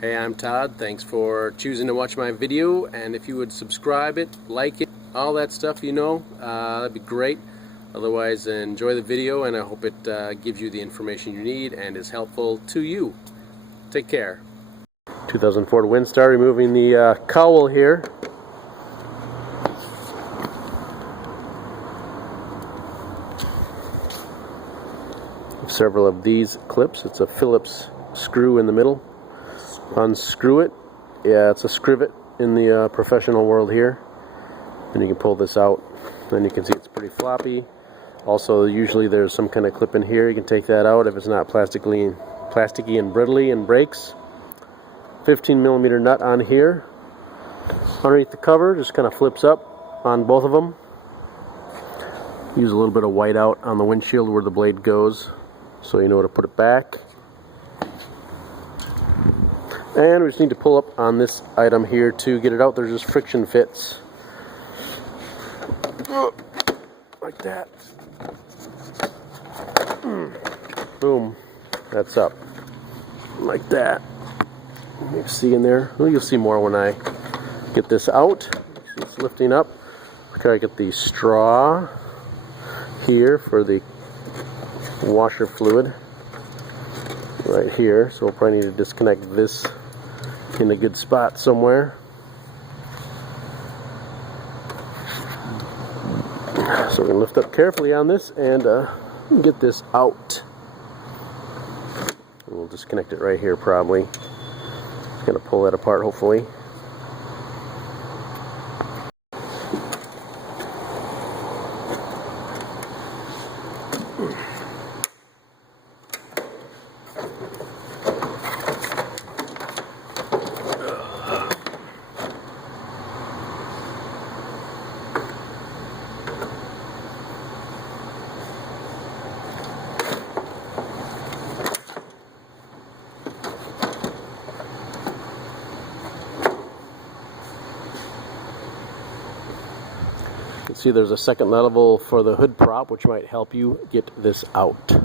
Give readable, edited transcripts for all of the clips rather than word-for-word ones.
Hey, I'm Todd. Thanks for choosing to watch my video, and if you would subscribe it, like it, all that stuff, that'd be great. Otherwise, enjoy the video, and I hope it gives you the information you need and is helpful to you. Take care. 2000 Ford Windstar, removing the cowl here. Several of these clips. It's a Phillips screw in the middle. Unscrew it. Yeah, it's a scrivet in the professional world here. And you can pull this out. Then you can see it's pretty floppy. Also, usually there's some kind of clip in here. You can take that out if it's not plasticky and brittly and breaks. 15mm nut on here. Underneath the cover, just kind of flips up on both of them. Use a little bit of white out on the windshield where the blade goes, so you know where to put it back. And we just need to pull up on this item here to get it out. There's just friction fits. Like that. Boom. That's up. Like that. You see in there? Well, you'll see more when I get this out. It's lifting up. Okay, I get the straw here for the washer fluid. Right here. So we'll probably need to disconnect this in a good spot somewhere. So we're going to lift up carefully on this and get this out. And we'll disconnect it right here probably. Just going to pull that apart hopefully. See, there's a second level for the hood prop, which might help you get this out.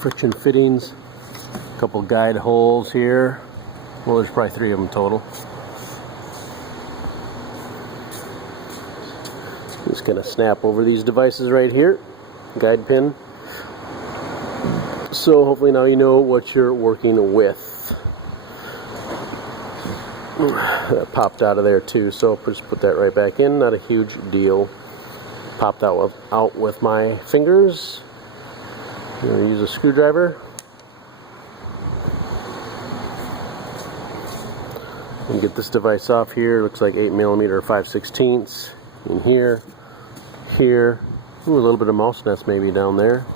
Friction fittings, a couple guide holes here. Well, there's probably 3 of them total. Just gonna snap over these devices right here, guide pin. So hopefully now you know what you're working with. That popped out of there too, so I'll just put that right back in. Not a huge deal. Popped out with my fingers. I'm going to use a screwdriver and get this device off here. Looks like 8mm 5/16 in here, here. Ooh, a little bit of mouse nest maybe down there.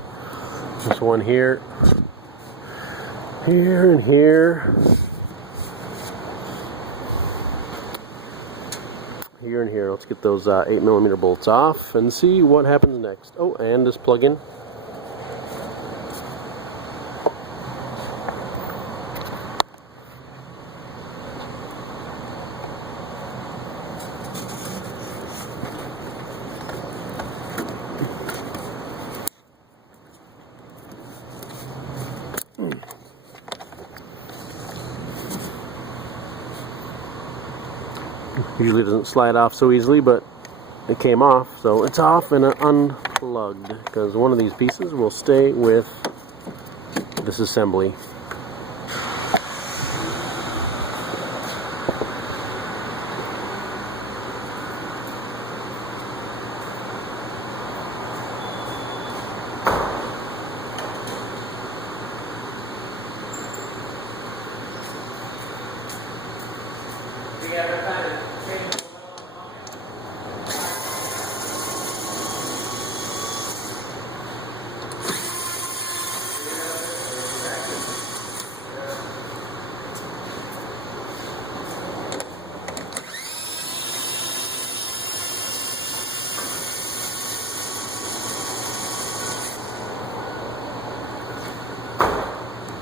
This one here, here, and here. Here and here. Let's get those 8mm bolts off and see what happens next. Oh, and this plug-in. Usually doesn't slide off so easily, but it came off, so it's off and unplugged, because one of these pieces will stay with this assembly.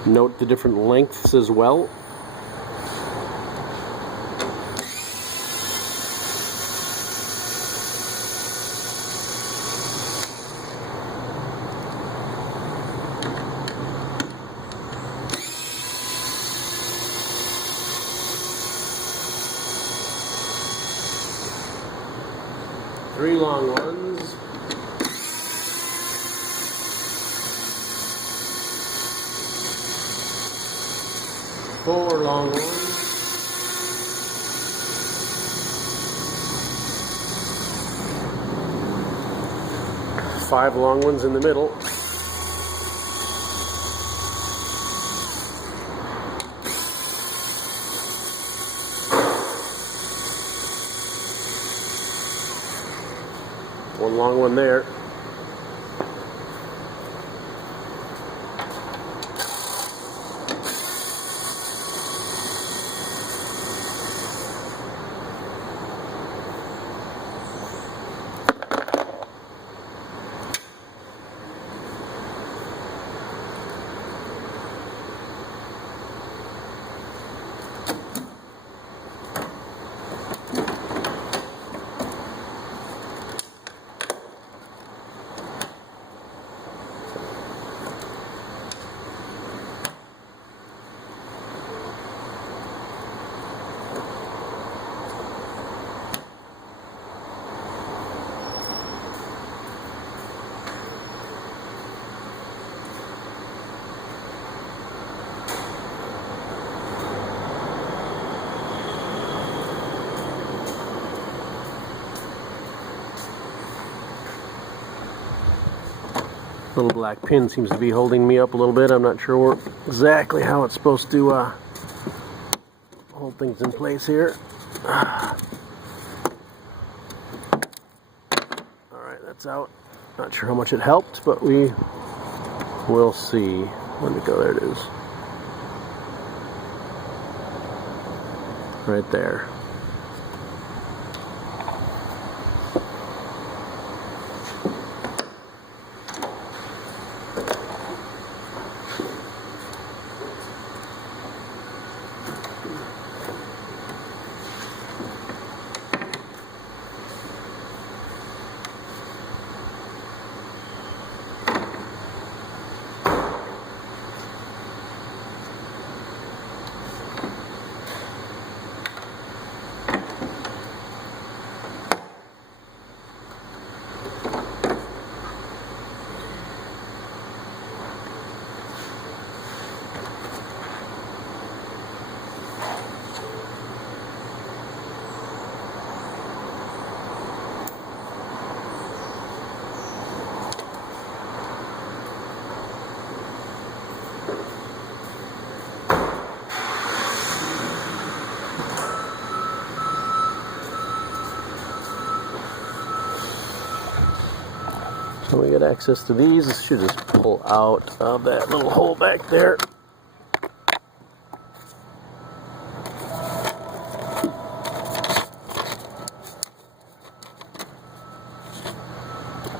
Note the different lengths as well. Three long ones. Four long ones. Five long ones in the middle. One long one there. Little black pin seems to be holding me up a little bit. I'm not sure exactly how it's supposed to hold things in place here. Alright, that's out. Not sure how much it helped, but we will see. Where'd it go? There it is. Right there. When we get access to these, this should just pull out of that little hole back there.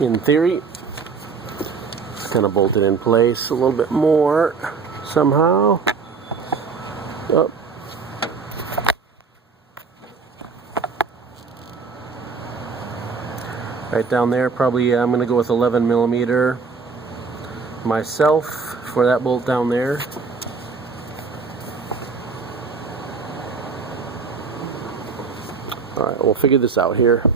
In theory, it's kind of bolted in place a little bit more somehow. Oh. Right down there, probably I'm going to go with 11 millimeter myself for that bolt down there. Alright, we'll figure this out here.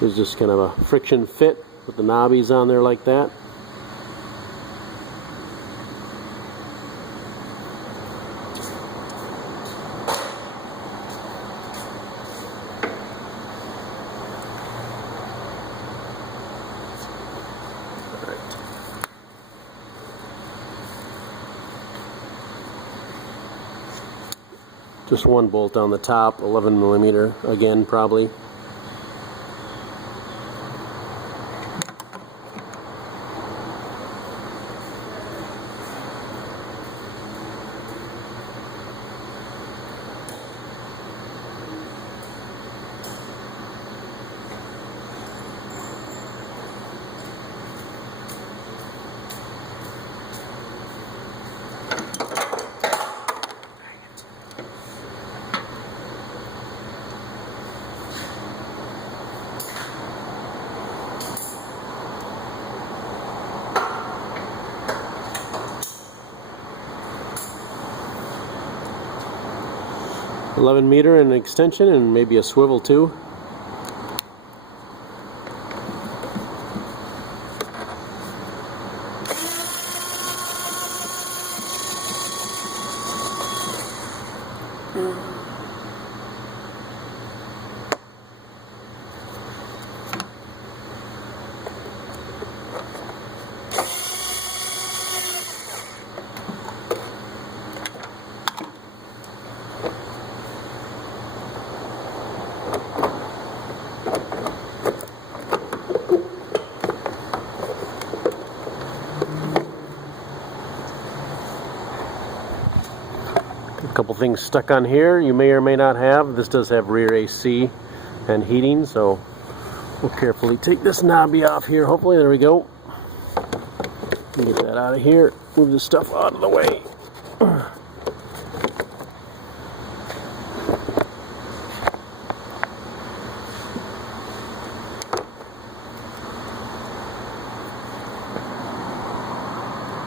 There's just kind of a friction fit with the knobbies on there like that. Just one bolt on the top, 11 millimeter again probably. $11 and an extension and maybe a swivel too. A couple things stuck on here you may or may not have. This does have rear AC and heating, so we'll carefully take this knobby off here. Hopefully, there we go. Get that out of here. Move this stuff out of the way.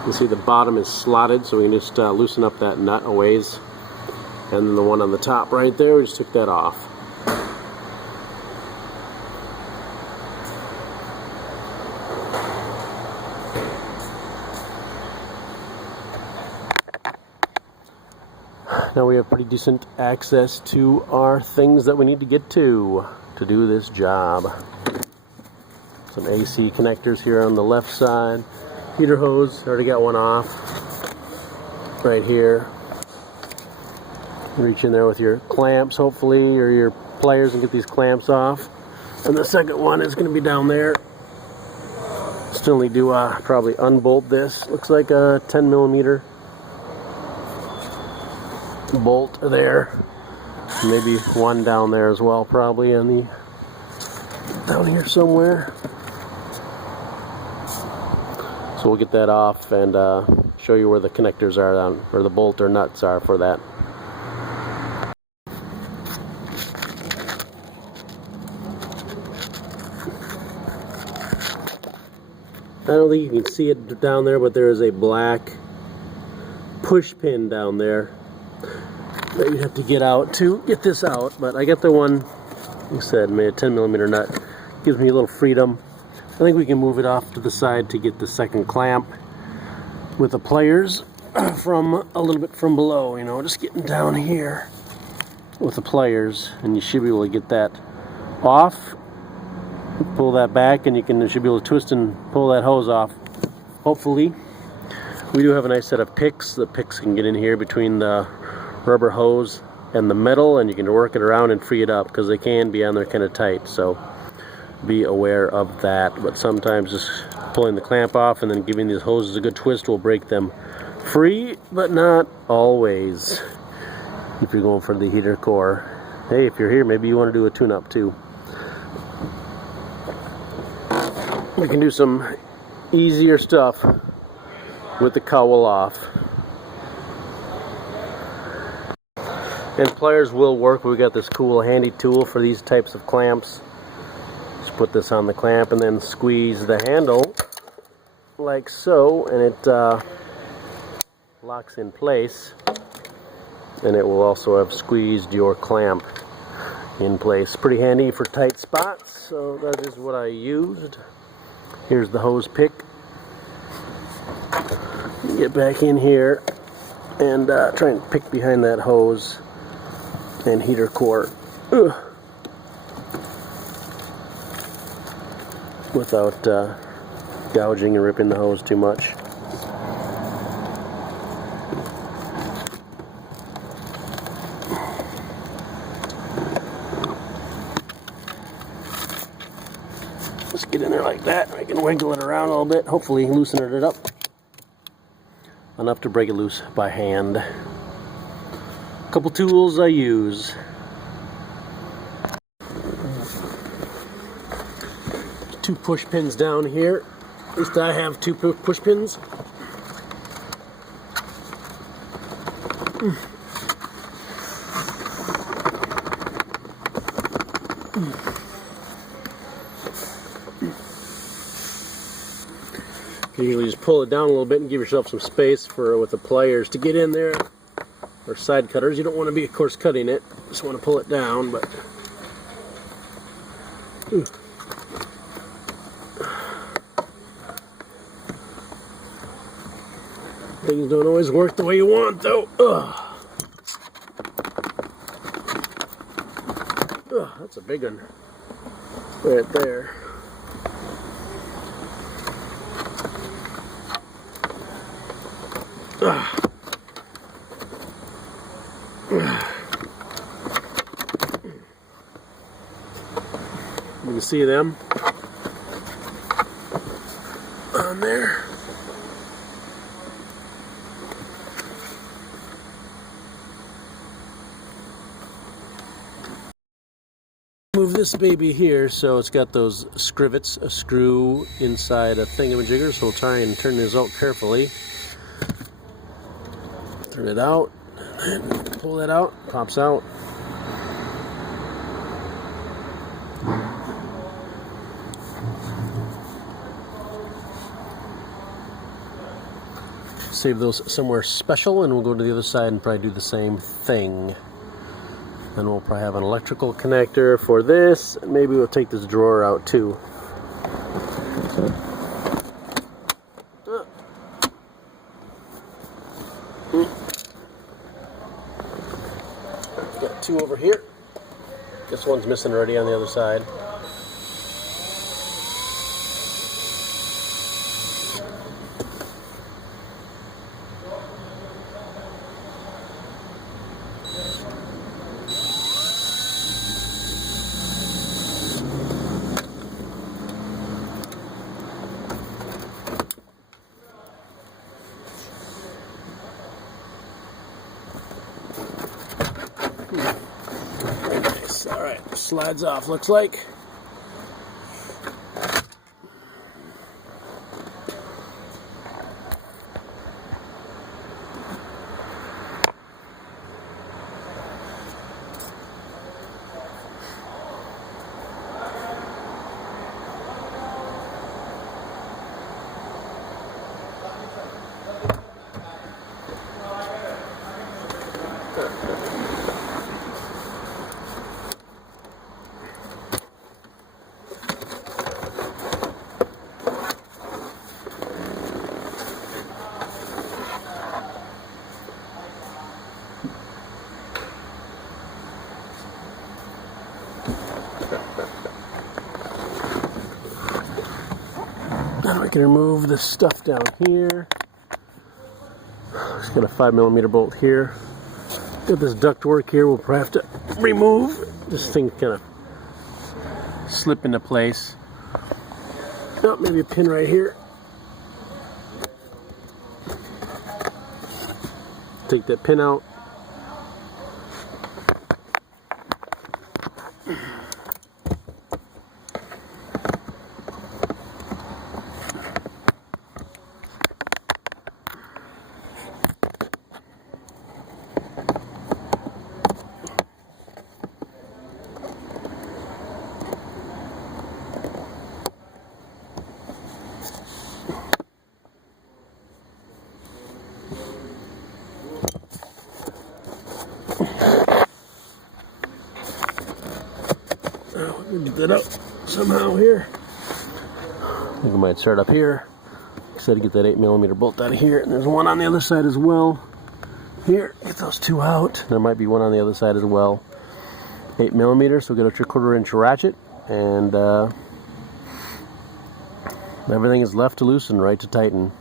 You see the bottom is slotted, so we can just loosen up that nut a ways. And then the one on the top right there, we just took that off. Now we have pretty decent access to our things that we need to get to do this job. Some AC connectors here on the left side. Heater hose, already got one off. Right here. Reach in there with your clamps, hopefully, or your pliers, and get these clamps off. And the second one is going to be down there. Still need to probably unbolt this. Looks like a 10 millimeter bolt there. Maybe one down there as well, probably in the down here somewhere. So we'll get that off and show you where the connectors are down, or the bolt or nuts are for that. I don't think you can see it down there, but there is a black push pin down there that you have to get out to get this out. But I got the one, like I said, made a 10 millimeter nut. Gives me a little freedom. I think we can move it off to the side to get the second clamp with the pliers from a little bit from below, you know, just getting down here with the pliers, and you should be able to get that off. Pull that back, and you should be able to twist and pull that hose off. Hopefully. We do have a nice set of picks. The picks can get in here between the rubber hose and the metal, and you can work it around and free it up, because they can be on there kind of tight, so be aware of that. But sometimes just pulling the clamp off and then giving these hoses a good twist will break them free, but not always if you're going for the heater core. Hey, if you're here, maybe you want to do a tune-up too. We can do some easier stuff with the cowl off. And pliers will work. We got this cool handy tool for these types of clamps. Just put this on the clamp and then squeeze the handle like so, and it locks in place. And it will also have squeezed your clamp in place. Pretty handy for tight spots, so that is what I used. Here's the hose pick. Get back in here and try and pick behind that hose and heater core without gouging and ripping the hose too much. Just get in there like that. I can wiggle it around a little bit, hopefully loosen it up enough to break it loose by hand. Couple tools I use. Two push pins down here. At least I have two push pins. You can just pull it down a little bit and give yourself some space for with the pliers to get in there. Or side cutters. You don't want to be, of course, cutting it. Just want to pull it down, but things don't always work the way you want, though. That's a big one right there. You can see them on there. Move this baby here, so it's got those scrivets, a screw inside a thingamajigger, so we'll try and turn this out carefully. Turn it out, and pull that out, pops out. Save those somewhere special, and we'll go to the other side and probably do the same thing. Then we'll probably have an electrical connector for this, and maybe we'll take this drawer out too. Got two over here. This one's missing already on the other side. Very nice. Alright, slides off, looks like. Now we can remove the stuff down here. Just got a 5mm bolt here. Got this ductwork here we'll probably have to remove. This thing kind of slip into place. Oh, maybe a pin right here. Take that pin out. Let me get that out somehow here. I think I might start up here. Instead, get that 8mm bolt out of here, and there's one on the other side as well. Here, get those two out. There might be one on the other side as well. 8mm, so get a 3/4 inch ratchet, and everything is left to loosen, right to tighten.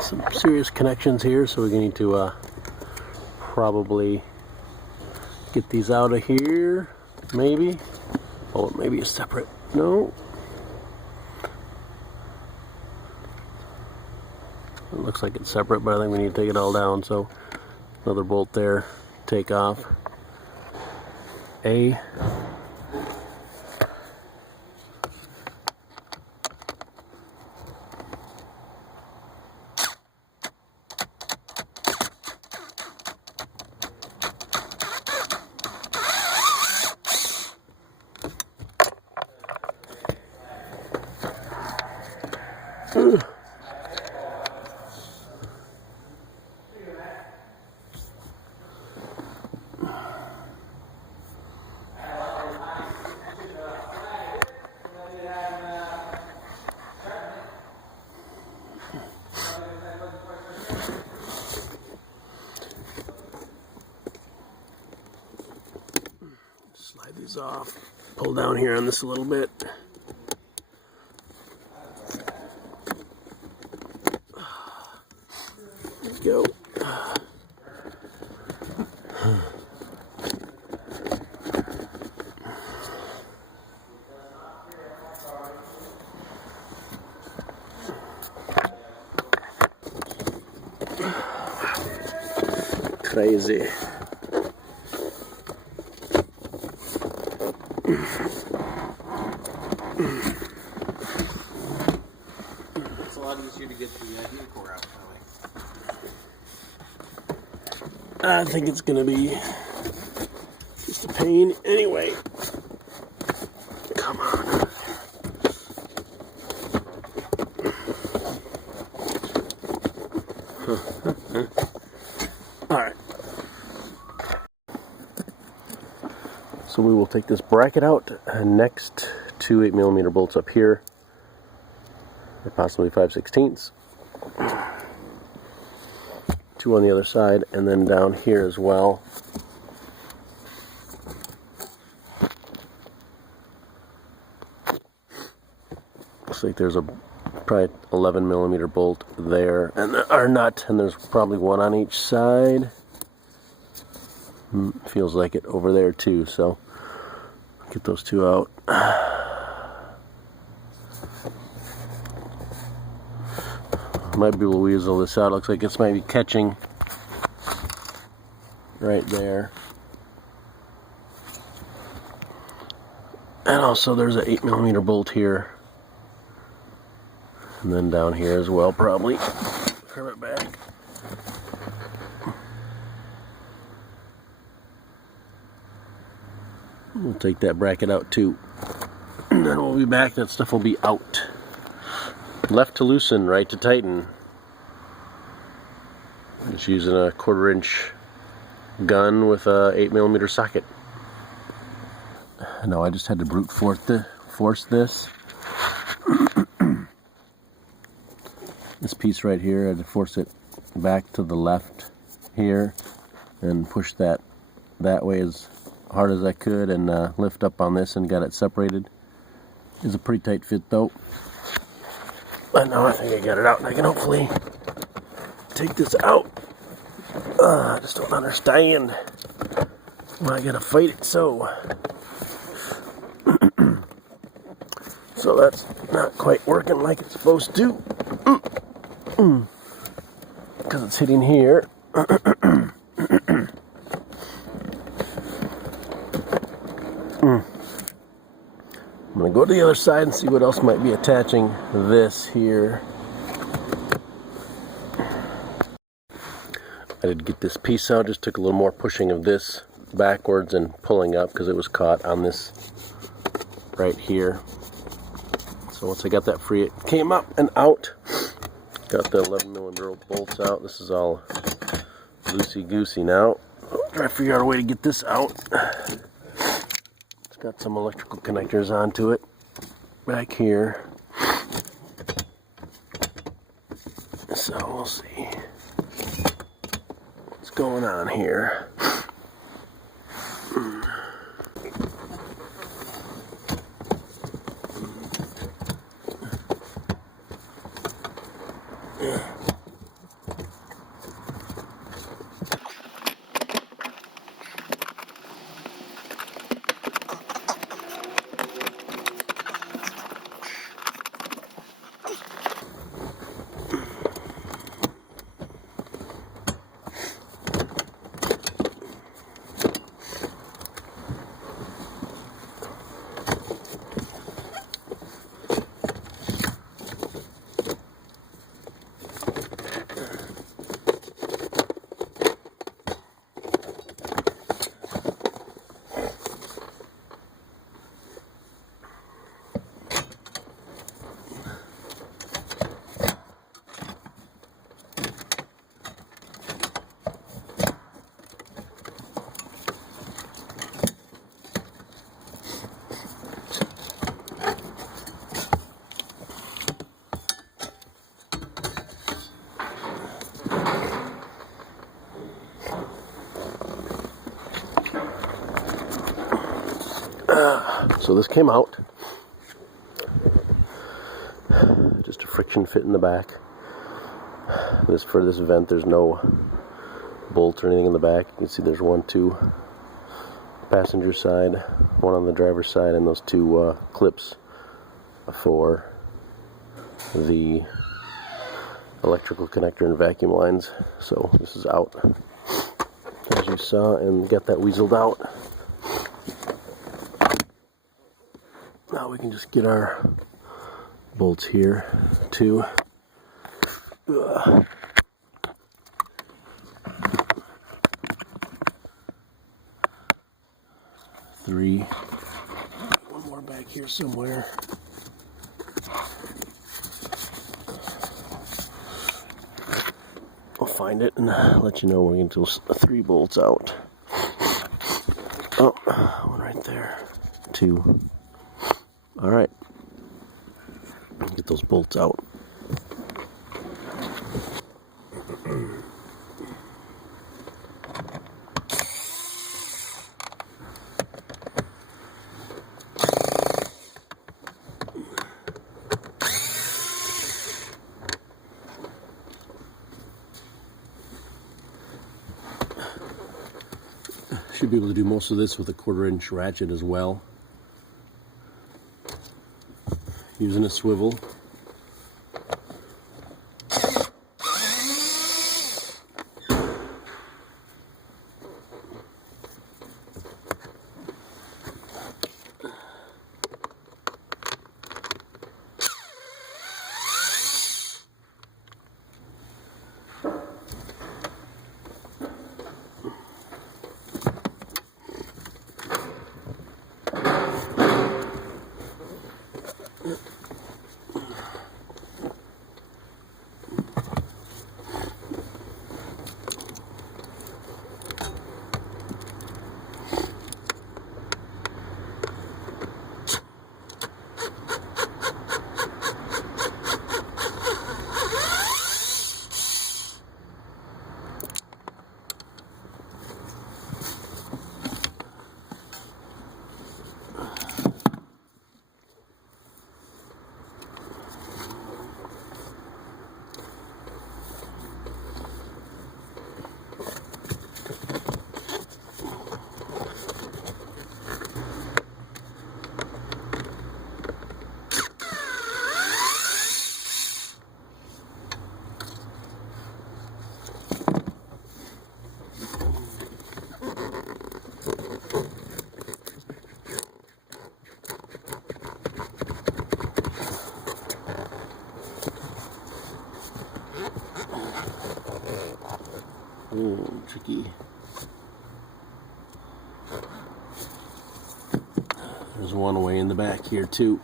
Some serious connections here, so we're going to need to probably get these out of here, maybe. Oh, maybe it's separate. No. It looks like it's separate, but I think we need to take it all down. So another bolt there, take off. A. Slide these off. Pull down here on this a little bit. There we go. Crazy. It's a lot easier to get the vehicle out, probably. I think it's gonna be just a pain anyway. Come on. Alright. So we will take this bracket out next to 8mm bolts up here, or possibly 5/16. Two on the other side, and then down here as well. Looks like there's a probably 11mm bolt there, and or nut, and there's probably one on each side. Feels like it over there too, so get those two out. Might be able to weasel this out. Looks like it's maybe catching right there. And also there's an 8mm bolt here. And then down here as well, probably. Curve it back. We'll take that bracket out too. And then we'll be back. That stuff will be out. Left to loosen, right to tighten. Just using a 1/4 inch gun with a 8mm socket. No, I just had to brute force this. This piece right here, I had to force it back to the left here and push that way as hard as I could, and lift up on this and got it separated. It's a pretty tight fit though. But now I think I got it out, and I can hopefully take this out. I just don't understand why I gotta fight it so. So that's not quite working like it's supposed to. Because it's hitting here. I'm going to go to the other side and see what else might be attaching this here. I did get this piece out, just took a little more pushing of this backwards and pulling up because it was caught on this right here. So once I got that free, it came up and out. Got the 11mm bolts out. This is all loosey-goosey now. Try to figure out a way to get this out. It's got some electrical connectors onto it back here. So we'll see what's going on here. So this came out. Just a friction fit in the back. For this vent, there's no bolt or anything in the back. You can see there's 1, 2 passenger side, 1 on the driver's side, and those 2 clips for the electrical connector and vacuum lines. So this is out, as you saw, and get that weaseled out. Now we can just get our bolts here, 2. 3. 1 more back here somewhere. I'll find it and let you know when we get those 3 bolts out. Oh, 1 right there. 2. All right, get those bolts out. Should be able to do most of this with a 1/4-inch ratchet as well. Using a swivel. Ooh, tricky. There's one way in the back here too.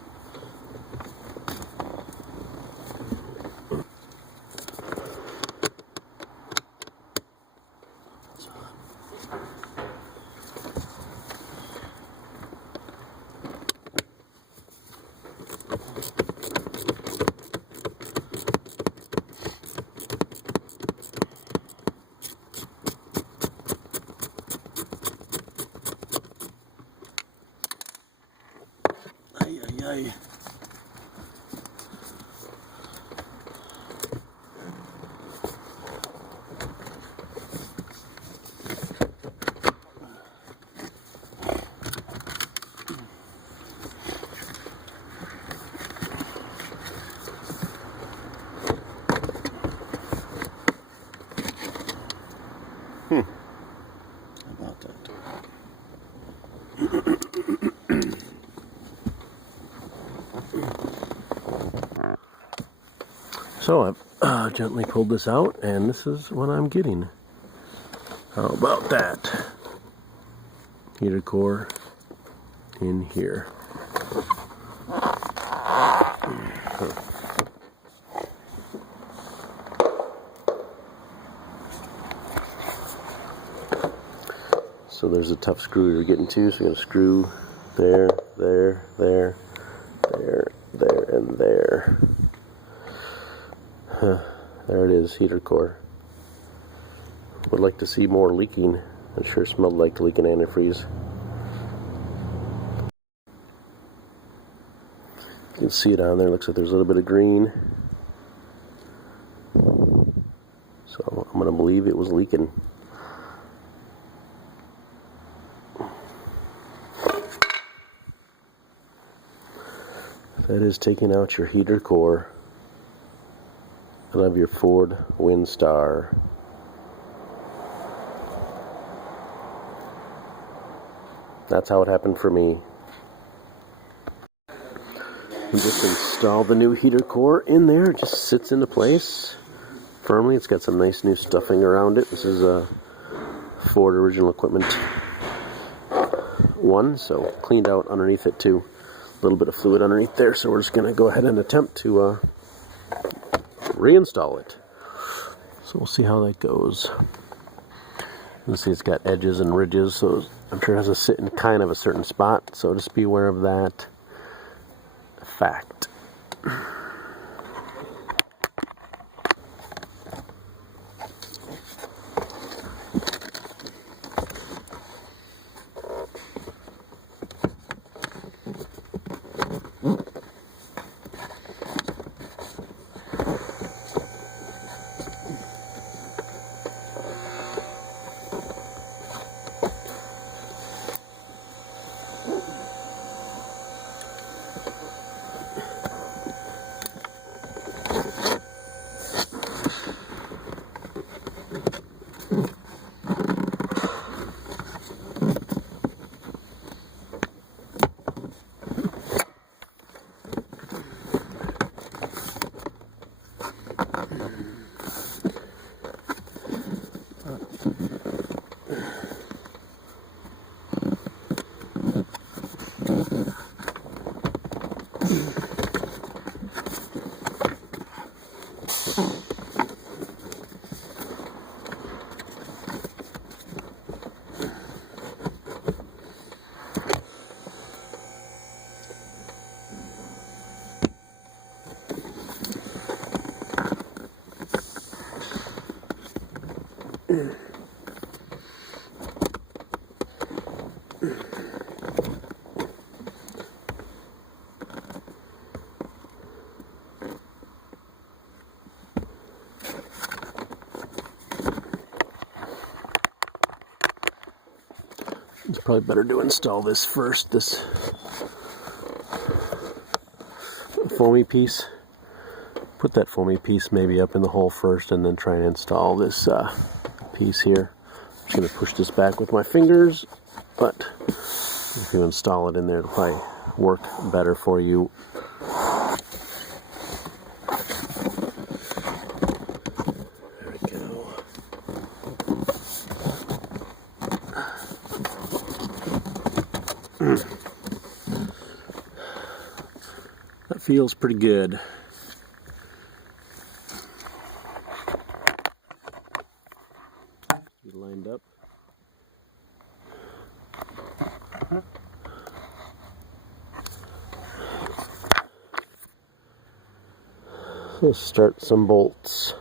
Ay, ay, ay. How about that? So I've gently pulled this out, and this is what I'm getting. How about that? Heater core in here. So there's a tough screw you're getting to, so you're going to screw there, there, there, there, there, and there. There it is, heater core. Would like to see more leaking. It sure smelled like leaking antifreeze. You can see it on there. Looks like there's a little bit of green. So I'm going to believe it was leaking. That is taking out your heater core of your Ford Windstar. That's how it happened for me. We just installed the new heater core in there. It just sits into place firmly. It's got some nice new stuffing around it. This is a Ford original equipment one, so cleaned out underneath it too. A little bit of fluid underneath there, so we're just going to go ahead and attempt to reinstall it. So we'll see how that goes. You can see it's got edges and ridges, so I'm sure it has to sit in kind of a certain spot, so just be aware of that fact. It's probably better to install this first, this foamy piece. Put that foamy piece maybe up in the hole first and then try and install this piece here. I'm just going to push this back with my fingers, but if you install it in there, it'll probably work better for you. There we go. Feels pretty good. Get lined up. Let's start some bolts.